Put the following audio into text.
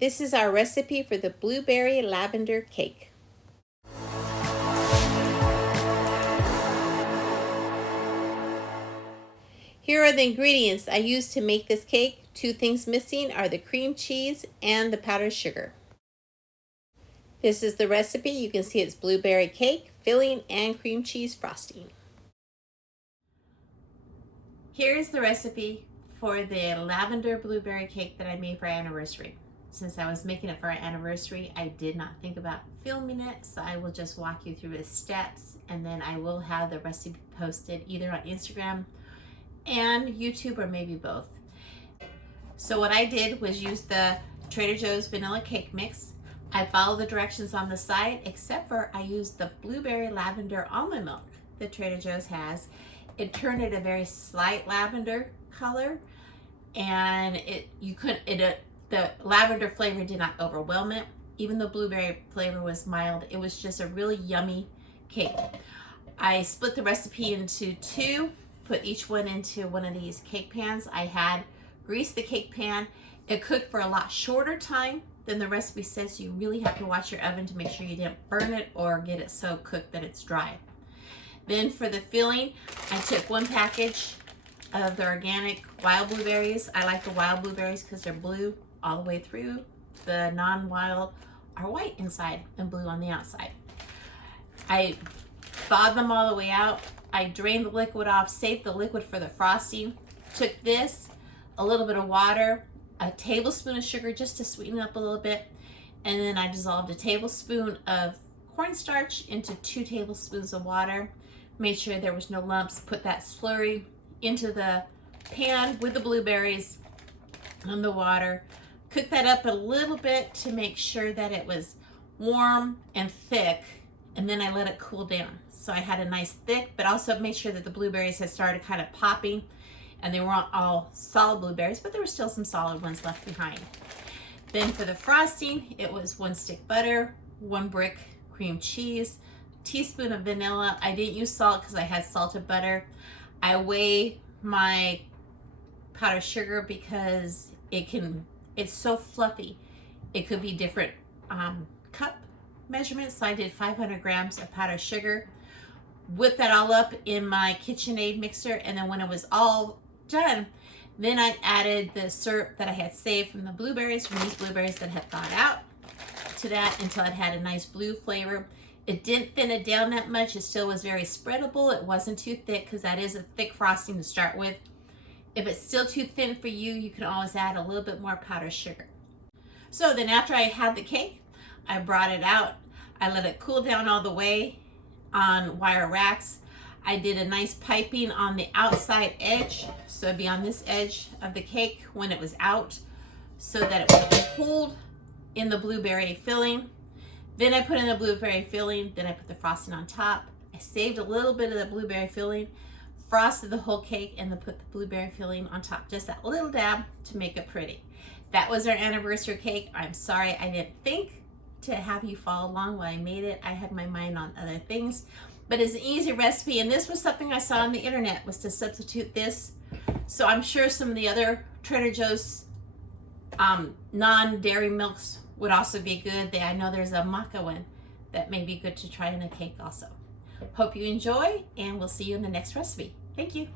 This is our recipe for the blueberry lavender cake. Here are the ingredients I used to make this cake. Two things missing are the cream cheese and the powdered sugar. This is the recipe. You can see it's blueberry cake, filling, and cream cheese frosting. Here's the recipe for the lavender blueberry cake that I made for our anniversary. Since I was making it for our anniversary, I did not think about filming it, so I will just walk you through the steps, and then I will have the recipe posted either on Instagram and YouTube, or maybe both. So what I did was use the Trader Joe's vanilla cake mix. I followed the directions on the side, except for I used the blueberry lavender almond milk that Trader Joe's has. It turned it a very slight lavender color, and the lavender flavor did not overwhelm it. Even though blueberry flavor was mild, it was just a really yummy cake. I split the recipe into two, put each one into one of these cake pans. I had greased the cake pan. It cooked for a lot shorter time than the recipe says, so you really have to watch your oven to make sure you didn't burn it or get it so cooked that it's dry. Then for the filling, I took one package of the organic wild blueberries. I like the wild blueberries because they're blue all the way through. The non-wild are white inside and blue on the outside. I thawed them all the way out. I drained the liquid off, saved the liquid for the frosting. Took this, a little bit of water, a tablespoon of sugar just to sweeten it up a little bit, and then I dissolved a tablespoon of cornstarch into 2 tablespoons of water. Made sure there was no lumps. Put that slurry into the pan with the blueberries and the water. Cook that up a little bit to make sure that it was warm and thick, and then I let it cool down. So I had a nice thick, but also made sure that the blueberries had started kind of popping, and they weren't all solid blueberries, but there were still some solid ones left behind. Then for the frosting, it was 1 stick butter, 1 brick cream cheese, teaspoon of vanilla. I didn't use salt because I had salted butter. I weigh my powdered sugar because it's so fluffy. It could be different cup measurements. So I did 500 grams of powdered sugar. Whipped that all up in my KitchenAid mixer, and then when it was all done, then I added the syrup that I had saved from the blueberries, from these blueberries that had thawed out, to that until it had a nice blue flavor. It didn't thin it down that much. It still was very spreadable. It wasn't too thick because that is a thick frosting to start with. If it's still too thin for you, you can always add a little bit more powdered sugar. So then after I had the cake, I brought it out. I let it cool down all the way on wire racks. I did a nice piping on the outside edge, so it'd be on this edge of the cake when it was out, so that it would hold in the blueberry filling. Then I put in the blueberry filling, then I put the frosting on top. I saved a little bit of the blueberry filling, frosted the whole cake, and then put the blueberry filling on top, just that little dab to make it pretty. That was our anniversary cake. I'm sorry I didn't think to have you follow along while I made it. I had my mind on other things, but it's an easy recipe, and this was something I saw on the internet, was to substitute this. So I'm sure some of the other Trader Joe's non-dairy milks would also be good. I know there's a maca one that may be good to try in a cake also. Hope you enjoy, and we'll see you in the next recipe. Thank you.